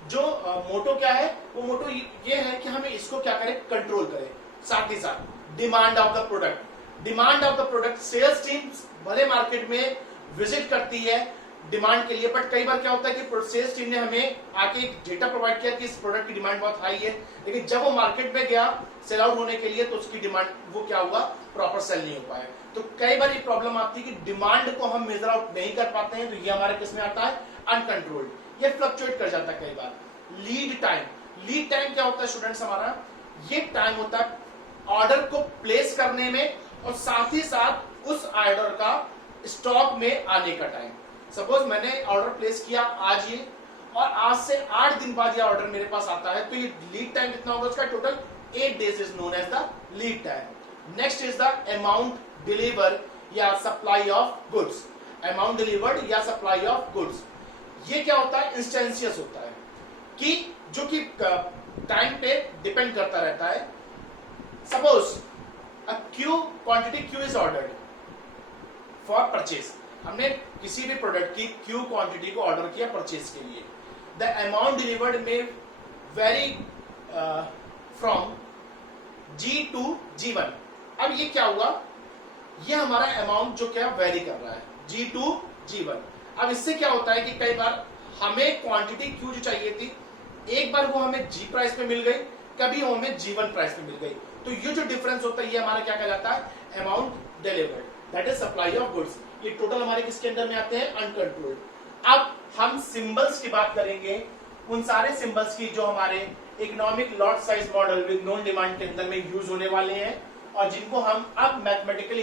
जो मोटो क्या है, वो मोटो ये है कि हमें इसको क्या करें, कंट्रोल करें। साथ ही साथ demand of the product, demand of the product sales team भले मार्केट में विजिट करती है डिमांड के लिए, बट कई बार क्या होता है कि सेल्स टीम ने हमें आके एक डेटा प्रोवाइड किया कि इस प्रोडक्ट की डिमांड बहुत हाई है, लेकिन जब वो मार्केट में गया सेल आउट होने के लिए तो उसकी डिमांड वो क्या हुआ, प्रॉपर सेल नहीं हो पाया। तो कई बार ये प्रॉब्लम आती है कि डिमांड को हम मेजर आउट नहीं कर पाते हैं, तो ये हमारे किस में आता है, अनकंट्रोल्ड। ये फ्लक्चुएट कर जाता है कई बार। लीड टाइम, लीड टाइम क्या होता है स्टूडेंट्स हमारा, ये टाइम होता है ऑर्डर को प्लेस करने में और साथ ही साथ उस ऑर्डर का स्टॉक में आने का टाइम। सपोज मैंने ऑर्डर प्लेस किया आज ये, और आज से 8 दिन बाद ये ऑर्डर मेरे पास आता है, तो ये लीड टाइम कितना होगा उसका, total 8 days is known as the lead time. Next is the amount deliver या supply of goods, amount delivered या सप्लाई ऑफ गुड्स। ये क्या होता है, इंस्टेंशियस होता है कि जो कि टाइम पे डिपेंड करता रहता है। Suppose a q quantity q is ordered for purchase, हमने किसी भी प्रोडक्ट की क्यू क्वांटिटी को ऑर्डर किया परचेज के लिए। द अमाउंट डिलीवर्ड में vary from G to G1। अब ये क्या हुआ, ये हमारा अमाउंट जो क्या वेरी कर रहा है G टू G1। अब इससे क्या होता है कि कई बार हमें क्वांटिटी क्यू जो चाहिए थी, एक बार वो हमें G प्राइस पे मिल गई, कभी वो हमें G1 प्राइस पे मिल गई। तो ये जो डिफरेंस होता है ये हमारा क्या कहलाता है, amount delivered, that is supply of goods. ये टोटल हमारे किसके अंदर में आते हैं, अनकंट्रोल्ड। अब हम सिंबल्स की बात करेंगे, उन सारे सिंबल्स की जो हमारे economic lot size model with known demand के अंदर में यूज होने वाले हैं और जिनको हम अब मैथमेटिकली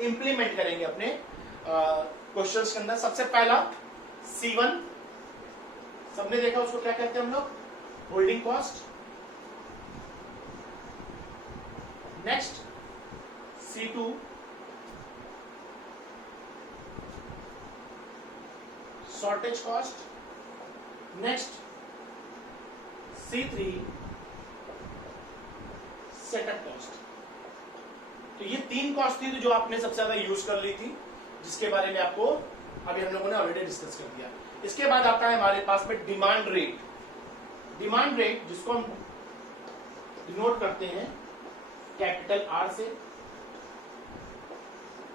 इंप्लीमेंट करेंगे अपने क्वेश्चंस के अंदर। सबसे पहला C1, सबने देखा उसको क्या कहते हैं हम लोग, holding cost. Next C2 shortage cost. Next C3 setup cost. तो ये 3 कॉस्ट थी जो आपने सबसे ज्यादा यूज कर ली थी, जिसके बारे में आपको अभी हम लोगों ने ऑलरेडी डिस्कस कर दिया। इसके बाद आता है हमारे पास में डिमांड रेट। डिमांड रेट जिसको हम डिनोट करते हैं कैपिटल R से।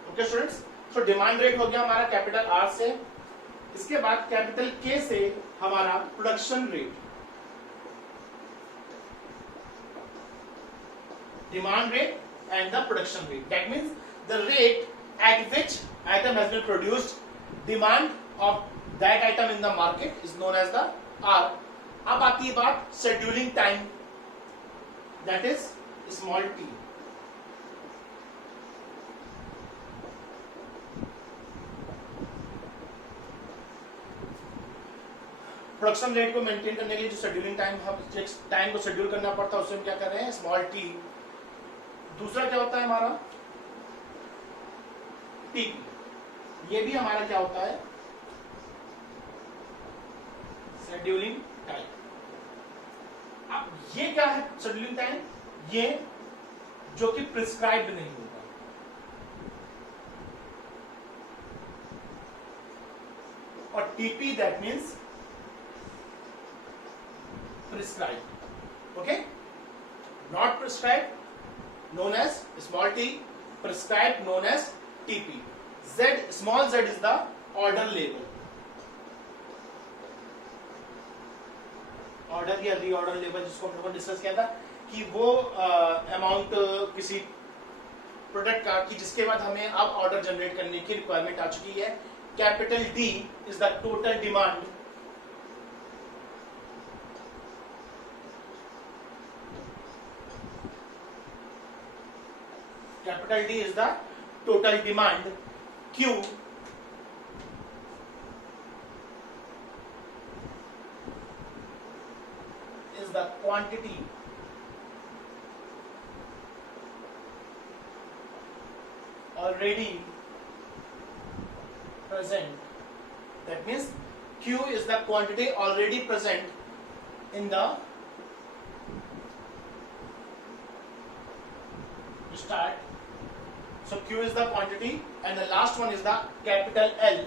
ओके स्टूडेंट्स, तो डिमांड रेट हो गया हमारा कैपिटल R से। इसके बाद कैपिटल K से हमारा production rate. Demand rate and the production rate. That means the rate at which item has been produced. Demand of that item in the market is known as the R. अब आती है बात scheduling time. That is small t. Production rate को maintain करने के लिए जो scheduling time, हम टाइम को शेड्यूल करना पड़ता है, उससे हम क्या कर रहे हैं, स्मॉल टी। दूसरा क्या होता है हमारा टीपी, ये भी हमारा क्या होता है, शेड्यूलिंग टाइम। अब ये क्या है शेड्यूलिंग टाइम, ये जो कि प्रिस्क्राइब्ड नहीं होगा, और TP that means prescribed, okay, not prescribed known as small t, prescribed known as TP. Z, small z is the order label, order या रीऑर्डर लेवल जिसको हम लोगों ने डिस्कस किया था कि वो अमाउंट किसी प्रोडक्ट का कि जिसके बाद हमें अब ऑर्डर जनरेट करने की रिक्वायरमेंट आ चुकी है। Capital D is the total demand, capital D is the total demand, Q is the quantity already present, that means Q is the quantity already present in the start. So Q is the quantity and the last one is the capital L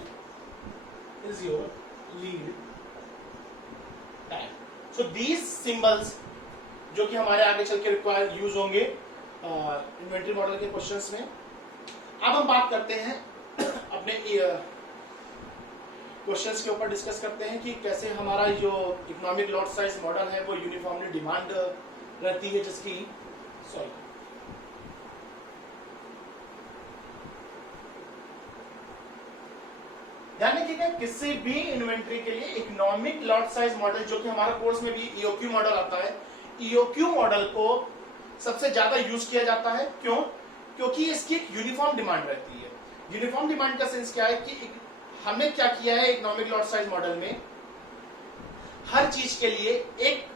is your lead time. So these symbols जो कि हमारे आगे चल के require use होंगे inventory model के questions में। अब हम बात करते हैं अपने क्वेश्चंस के ऊपर डिस्कस करते हैं कि कैसे हमारा जो इकोनॉमिक लॉट साइज मॉडल है वो यूनिफॉर्मली डिमांड रहती है, जिसकी ध्यान रखिएगा किसी भी इन्वेंट्री के लिए इकोनॉमिक लॉट साइज मॉडल, जो कि हमारा कोर्स में भी ईओक्यू मॉडल आता है, ईओक्यू मॉडल को सबसे ज्यादा यूज किया जाता है। क्यों? क्योंकि इसकी एक यूनिफॉर्म डिमांड रहती है। यूनिफॉर्म डिमांड का सेंस क्या है कि हमने क्या किया है इकोनॉमिक लॉट साइज मॉडल में, हर चीज के लिए एक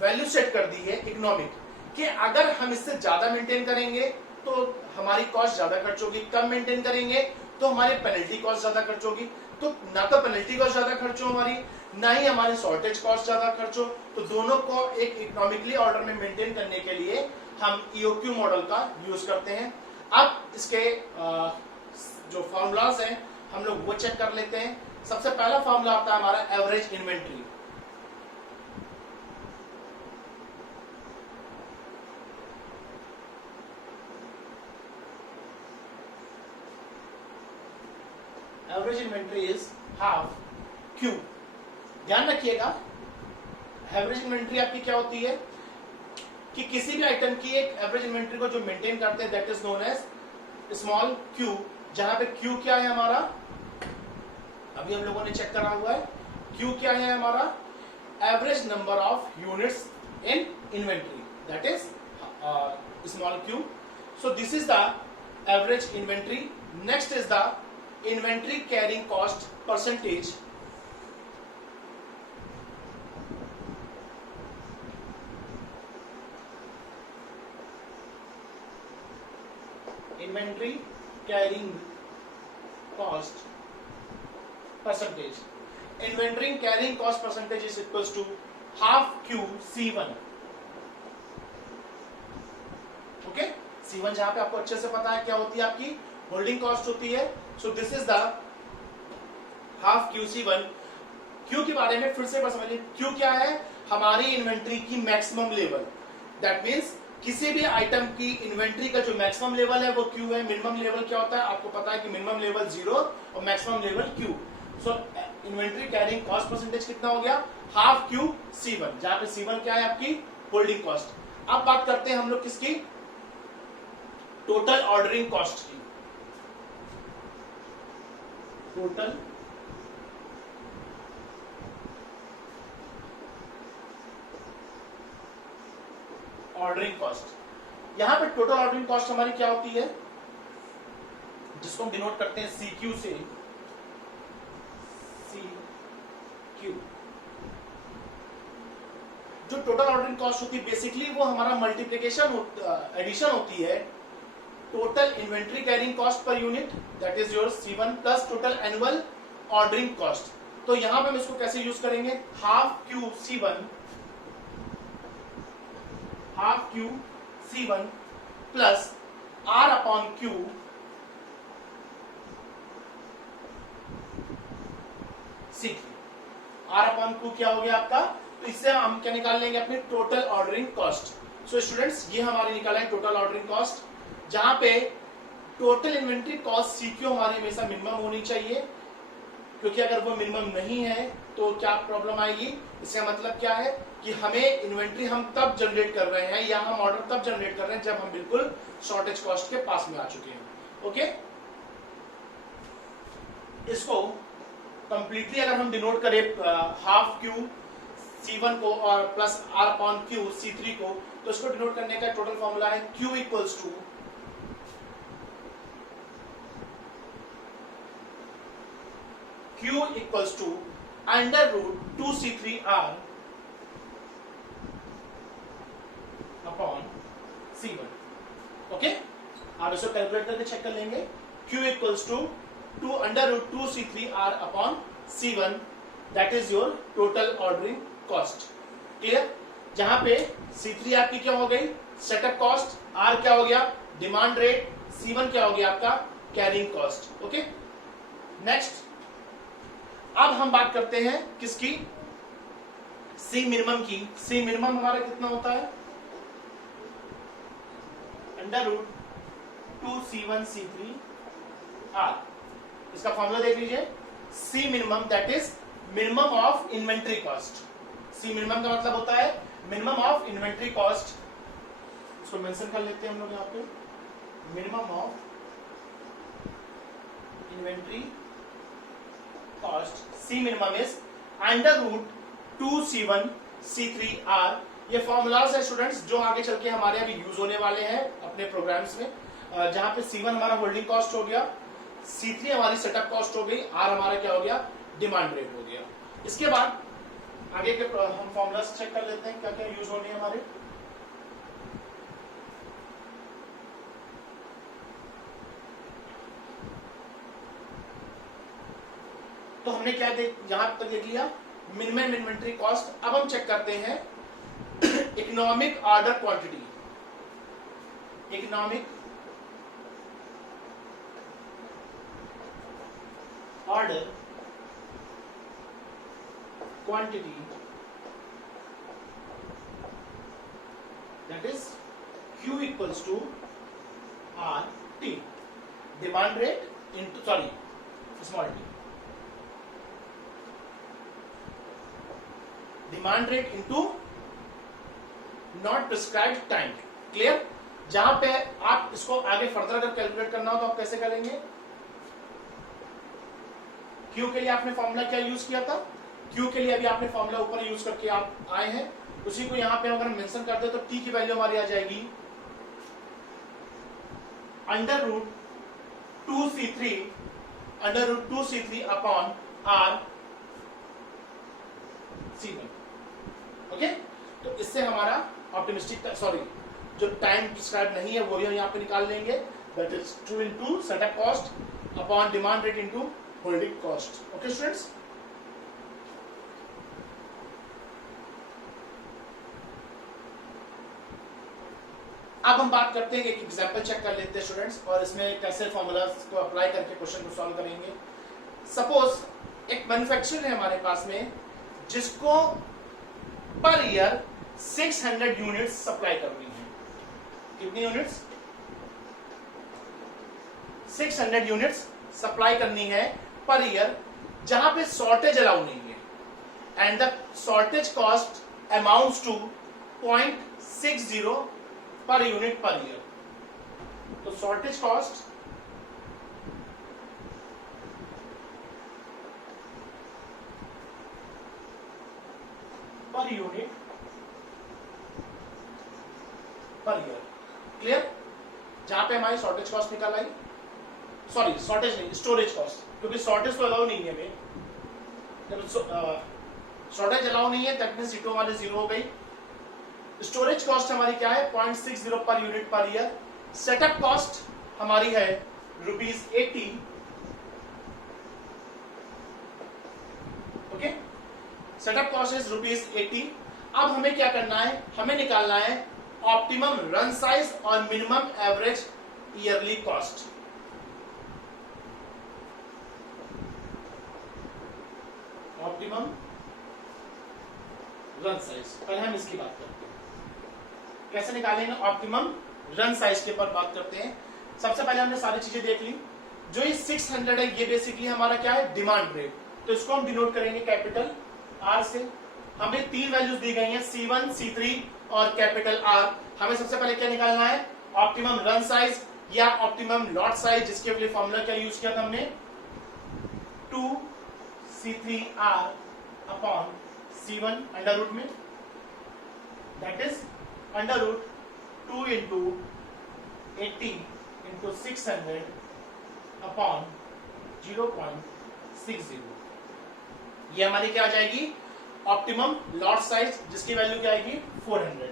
वैल्यू सेट कर दी है इकोनॉमिक कि अगर हम इससे ज्यादा मेंटेन करेंगे तो हमारी कॉस्ट ज्यादा खर्च होगी, कम मेंटेन करेंगे तो हमारी पेनल्टी कॉस्ट ज्यादा खर्च होगी। तो ना तो पेनल्टी कॉस्ट ज्यादा खर्च हो हमारी, ना ही हमारी शॉर्टेज कॉस्ट ज्यादा खर्च हो, तो दोनों को एक इकोनॉमिकली ऑर्डर में मेंटेन करने के लिए हम ईओक्यू मॉडल का यूज करते हैं। अब इसके जो फॉर्मूलाज हैं हम लोग वो चेक कर लेते हैं। सबसे पहला फॉर्मूला आता है हमारा average inventory. Average inventory is half Q. ध्यान रखिएगा एवरेज इन्वेंट्री आपकी क्या होती है कि किसी भी आइटम की एक एवरेज इन्वेंट्री को जो मेंटेन करते हैं that is known as small q, जहां पे क्यू क्या है हमारा, अभी हम लोगों ने चेक करा हुआ है, क्यू क्या है हमारा, average number of units in inventory, that is small Q. So this is the average inventory. Next is the inventory carrying cost percentage, inventory carrying cost percentage, inventory carrying cost percentage is equals to half Q C1, okay. C1 जहां पे आपको अच्छे से पता है क्या होती है, आपकी होल्डिंग कॉस्ट होती है। सो this is the half Q C1। Q के बारे में फिर से बस समझिए, क्यू क्या है, हमारी इन्वेंट्री की मैक्सिमम लेवल, दैट मीन्स किसी भी आइटम की इन्वेंट्री का जो मैक्सिमम लेवल है वो क्यू है। मिनिमम लेवल क्या होता है आपको पता है कि मिनिमम लेवल 0 और मैक्सिमम लेवल क्यू। सो इन्वेंट्री कैरिंग कॉस्ट परसेंटेज कितना हो गया, हाफ क्यू C1, जहां पे C1 क्या है आपकी होल्डिंग कॉस्ट। अब बात करते हैं हम लोग किसकी, टोटल ऑर्डरिंग कॉस्ट की। टोटल ऑर्डरिंग कॉस्ट, यहां पे टोटल ऑर्डरिंग कॉस्ट हमारी क्या होती है, जिसको हम डिनोट करते हैं CQ से, CQ। टोटल ऑर्डरिंग कॉस्ट होती है बेसिकली वो हमारा मल्टीप्लीकेशन एडिशन होती है total inventory carrying cost per unit that is your C1 plus total annual ordering cost. तो यहां पे हम इसको कैसे यूज करेंगे, half Q C1 plus R upon Q C3। R upon Q क्या हो गया आपका, तो इससे हम क्या निकाल लेंगे अपनी total ordering cost. So students ये हमारे निकाला है टोटल ऑर्डरिंग कॉस्ट, जहां पे टोटल इन्वेंट्री कॉस्ट CQ हमारे हमेशा मिनिमम होनी चाहिए, क्योंकि अगर वो मिनिमम नहीं है तो क्या प्रॉब्लम आएगी, इसका मतलब क्या है कि हमें इन्वेंट्री हम तब जनरेट कर रहे हैं या हम ऑर्डर तब जनरेट कर रहे हैं जब हम बिल्कुल शॉर्टेज कॉस्ट के पास में आ चुके हैं। ओके, इसको कंप्लीटली अगर हम डिनोट करें हाफ क्यू C1 को और plus R upon Q C3 को, तो इसको डिनोट करने का टोटल फॉर्मूला है Q equals to under root 2C3R upon C1। Okay, आप इसको कैलकुलेट करके चेक कर लेंगे। Q equals to under root 2C3R upon C1 that is your total ordering cost. Clear, जहां पे C3 आपकी क्या हो गई सेटअप कॉस्ट, R क्या हो गया डिमांड रेट, C1 क्या हो गया आपका कैरिंग कॉस्ट। ओके, नेक्स्ट अब हम बात करते हैं किसकी, C मिनिमम की। C मिनिमम हमारा कितना होता है under root 2C1 C3 R। इसका फॉर्मूला देख लीजिए, C minimum that is minimum of inventory cost. C minimum का मतलब होता है मिनिमम ऑफ इन्वेंट्री कॉस्ट। इसको मेंशन कर लेते हैं हम लोग यहाँ पे, minimum of inventory cost C minimum is under root 2C1 C3 R। ये फॉर्मूलाज है स्टूडेंट्स जो आगे चल के हमारे अभी यूज होने वाले हैं अपने प्रोग्राम्स में, जहां पे C1 हमारा होल्डिंग कॉस्ट हो गया, C3 हमारी सेटअप कॉस्ट हो गई, R हमारा क्या हो गया डिमांड रेट हो गया। इसके बाद आगे के हम फॉर्मूलाज चेक कर लेते हैं क्या क्या यूज होने हमारे। तो हमने क्या यहां तक देख लिया मिनिमम इन्वेंट्री कॉस्ट। अब हम चेक करते हैं economic order quantity. Economic order quantity that is Q equals to RT, demand rate into sorry small t, demand rate into not prescribed time. Clear, जहां पे आप इसको आगे फर्दर अगर कैलकुलेट करना हो तो आप कैसे करेंगे, Q के लिए आपने फॉर्मूला क्या यूज किया था, Q के लिए अभी आपने फॉर्मूला ऊपर यूज करके आप आए हैं, उसी को यहां पे अगर हम मेंशन कर दे तो T की वैल्यू हमारी आ जाएगी under root 2C3 upon R C1। Okay, तो इससे हमारा ऑप्टिमिस्टिक सॉरी जो टाइम प्रिस्क्राइब नहीं है वो भी हम यहाँ पे निकाल लेंगे, that is 2 into setup cost upon demand rate into holding cost. Okay students, अब हम बात करते हैं एक एग्जांपल चेक कर लेते हैं स्टूडेंट्स, और इसमें कैसे फॉर्मूलाज को अप्लाई करके क्वेश्चन को सॉल्व करेंगे। सपोज एक मैन्युफैक्चरर है हमारे पास में जिसको पर ईयर 600 यूनिट्स सप्लाई करनी है। कितनी यूनिट्स, 600 यूनिट्स सप्लाई करनी है पर ईयर, जहां पे शॉर्टेज अलाउ नहीं है, and the shortage cost amounts to 0.60 per unit per year. तो shortage cost per unit per year. Clear, जहां पे हमारी शॉर्टेज कॉस्ट निकल आई, सॉरी शॉर्टेज नहीं स्टोरेज कॉस्ट, क्योंकि शॉर्टेज तो अलाउ नहीं है हमें, जब शॉर्टेज अलाउ नहीं है दैट मींस C2 हमारी 0 हो गई, स्टोरेज कॉस्ट हमारी क्या है 0.60 per unit per year. Setup cost हमारी है ₹80। Okay, setup cost is ₹80। अब हमें क्या करना है, हमें निकालना है ऑप्टिमम रन साइज और minimum average yearly cost. Optimum run size, पहले हम इसकी बात करते हैं कैसे निकालेंगे ऑप्टिमम रन साइज के पर बात करते हैं। सबसे पहले हमने सारी चीजें देख ली। जो ये 600 है ये बेसिकली हमारा क्या है डिमांड रेट, तो इसको हम डिनोट करेंगे कैपिटल आर से। हमें 3 वैल्यूज दी गई हैं C1, C3 और कैपिटल आर। हमें सबसे पहले क्या निकालना है ऑप्टिमम रन साइज या ऑप्टिमम लॉट साइज, जिसके लिए फॉर्मूला क्या यूज किया था हमने 2C3R upon C1 under root में, that is under root 2 into 80 into 600 upon 0.60। ये हमारी क्या आ जाएगी ऑप्टिमम लॉट साइज, जिसकी वैल्यू क्या आएगी 400।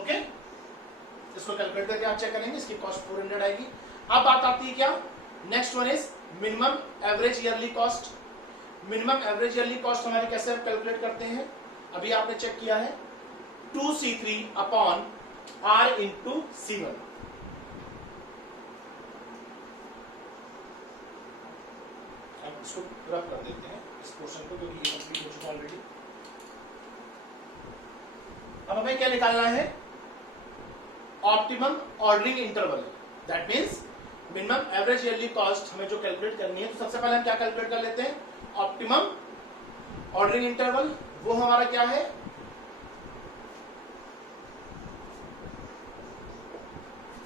ओके, इसको कैलकुलेट करके आप चेक करेंगे, इसकी कॉस्ट 400 आएगी। अब बात आती है क्या, next one is minimum average yearly cost. Minimum average yearly cost हमारे कैसे आप कैलकुलेट करते हैं, अभी आपने चेक किया है 2C3 upon R into C1। अब इसको रफ कर देते हैं इस पोर्शन को, क्योंकि ये कंप्लीट हो चुका ऑलरेडी। अब हमें क्या निकालना है optimum ordering interval, that means minimum average yearly cost हमें जो कैलकुलेट करनी है। तो सबसे पहले हम क्या कैलकुलेट कर लेते हैं ऑप्टिमम ऑर्डरिंग इंटरवल, वो हमारा क्या है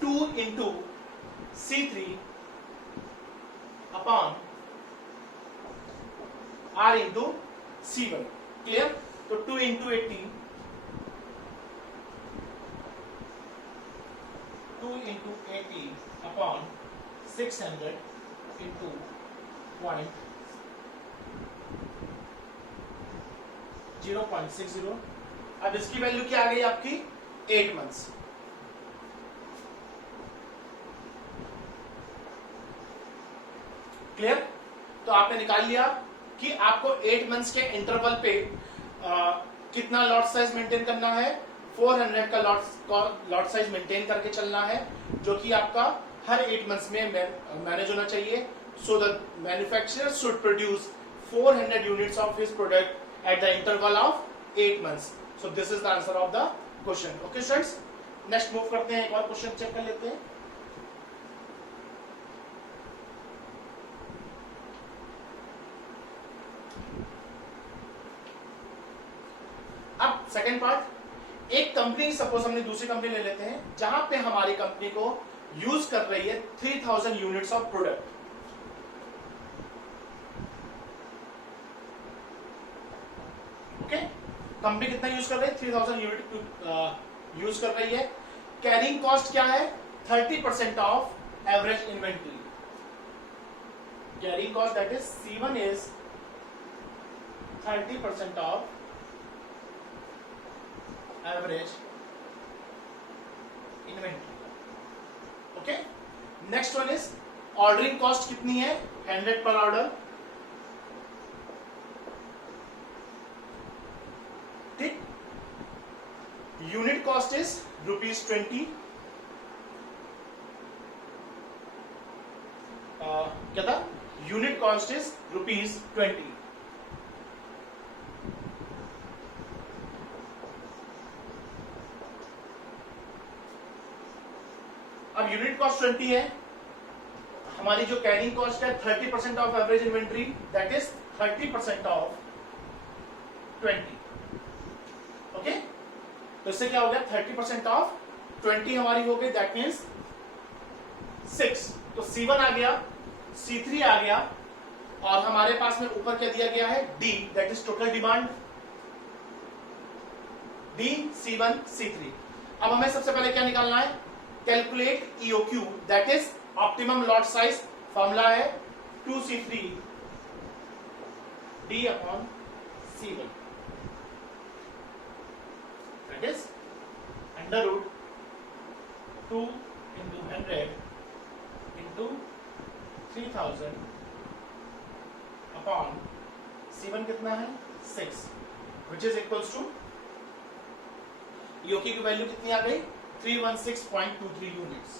2 into C3 upon R into C1। Clear, तो 2 इंटू 80, 2 इंटू 80 अपॉन 600 इंटू 0.60। अब इसकी वैल्यू क्या आ गई आपकी 8 मंथ्स। क्लियर, तो आपने निकाल लिया कि आपको 8 मंथ्स के इंटरवल पे कितना लॉट साइज मेंटेन करना है, 400 का लॉट साइज मेंटेन करके चलना है, जो कि आपका हर 8 मंथ्स में मैनेज होना चाहिए। So the manufacturer should produce 400 units of his product at the interval of 8 months. So this is the answer of the question. Okay students, next move करते हैं, एक और क्वेश्चन चेक कर लेते हैं। अब सेकंड पार्ट, एक कंपनी, सपोज हमने दूसरी कंपनी ले लेते हैं जहां पे हमारी कंपनी को यूज कर रही है 3000 यूनिट्स ऑफ प्रोडक्ट। कंपनी कितना यूज कर रही है 3000 यूनिट यूज कर रही है। कैरिंग कॉस्ट क्या है 30% of average inventory. Carrying cost that is C1 is 30% of average inventory. Okay, next one is ordering cost कितनी है 100 पर ऑर्डर। ठीक, यूनिट कॉस्ट इज ₹20। क्या था, यूनिट कॉस्ट इज ₹20। अब यूनिट कॉस्ट 20 है, हमारी जो कैरिंग कॉस्ट है 30% of average inventory, that is 30% of 20। Okay, तो इससे क्या हो गया 30% ऑफ 20 हमारी हो गई, दैट मीन्स 6। तो C1 आ गया, C3 आ गया, और हमारे पास में ऊपर क्या दिया गया है D, that is total demand, D, C1, C3। अब हमें सबसे पहले क्या निकालना है, calculate EOQ, that is optimum lot size. Formula है 2C3 D upon C1, that is under root 2 into 100 into 3000 upon C1 कितना है 6 which is equals to EOQ की वैल्यू कितनी आ गई 316.23 यूनिट्स।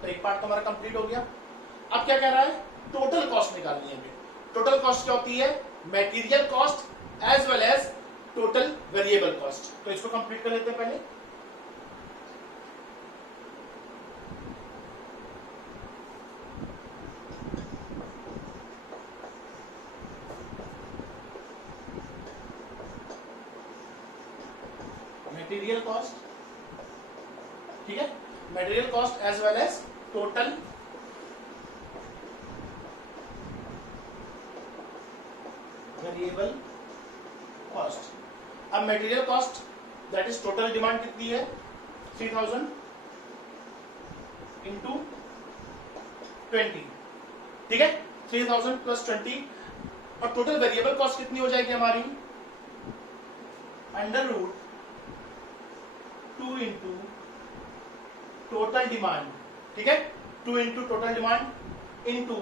तो एक पार्ट तो हमारा कंप्लीट हो गया। अब क्या कह रहा है टोटल कॉस्ट निकालनी है हमें। टोटल कॉस्ट क्या होती है material cost as well as total variable cost. तो इसको कंप्लीट कर लेते हैं पहले। मटेरियल कॉस्ट ठीक है material cost as well as total variable cost. अब material cost that is total demand कितनी है 3000 इंटू 20 ठीक है 3000 प्लस 20 और टोटल वेरिएबल कॉस्ट कितनी हो जाएगी हमारी under root 2 into total demand ठीक है 2 into total demand into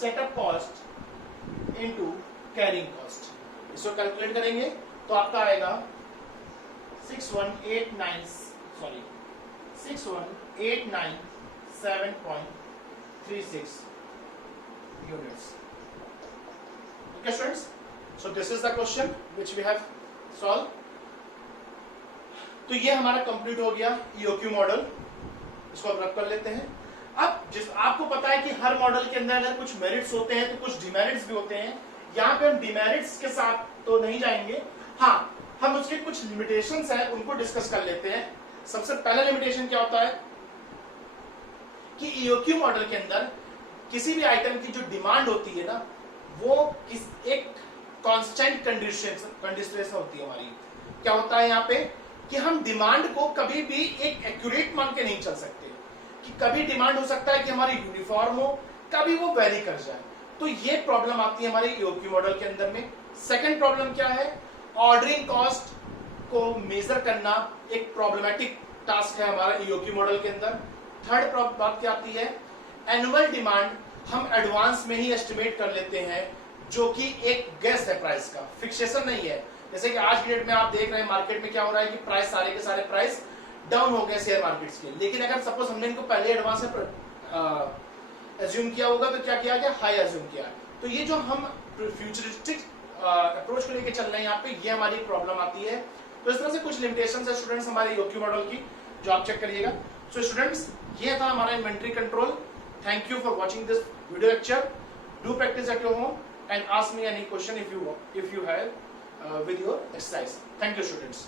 setup cost into carrying cost. इसको कैलकुलेट करेंगे तो आपका आएगा 6189.36 units। Okay students, so this is the question which we have solved। तो ये हमारा कंप्लीट हो गया EOQ मॉडल। इसको अब रब कर लेते हैं। अब जिस आपको पता है कि हर मॉडल के अंदर अगर कुछ मेरिट्स होते हैं तो कुछ डिमेरिट्स भी होते हैं। यहाँ पे हम डिमेरिट्स के साथ तो नहीं जाएंगे, हाँ हम उसके कुछ लिमिटेशंस हैं उनको डिस्कस कर लेते हैं। सबसे पहला लिमिटेशन क्या होता है कि EOQ मॉडल के अंदर किसी भी आइटम की जो डिमांड होती है ना वो एक कांस्टेंट कंडीशन होती है हमारी। क्या होता है यहाँ पे कि हम डिमांड को कभी भी एक एक्यूरेट मान के नहीं चल सकते कि कभी डिमांड हो सकता है कि हमारी यूनिफॉर्म हो कभी वो वेरी कर जाए। तो ये प्रॉब्लम आती है हमारे EOQ मॉडल के अंदर में। सेकंड प्रॉब्लम क्या है ऑर्डरिंग कॉस्ट को मेजर करना एक प्रॉब्लमेटिक टास्क है हमारा EOQ मॉडल के अंदर। थर्ड बात क्या आती है एनुअल डिमांड हम एडवांस में ही एस्टिमेट कर लेते हैं जो कि एक गेस है प्राइस का, फिक्सेशन नहीं है। जैसे कि आज की डेट में आप देख रहे हैं मार्केट में क्या हो रहा है कि प्राइस सारे के सारे प्राइस डाउन हो गए शेयर मार्केट्स के। लेकिन अगर सपोज हमने इनको पहले एडवांस में एज्यूम किया होगा तो क्या किया गया हाई एज्यूम किया। तो ये जो हम फ्यूचरिस्टिक अप्रोच को लेके चल रहे हैं यहाँ पे ये हमारी प्रॉब्लम आती है। तो इस तरह से कुछ लिमिटेशंस है स्टूडेंट्स हमारे EOQ मॉडल की जो आप चेक करिएगा। सो स्टूडेंट्स ये था हमारा inventory control. Thank you for watching this video lecture. Do practice at your home and ask me any question if you have with your exercise। Thank you students।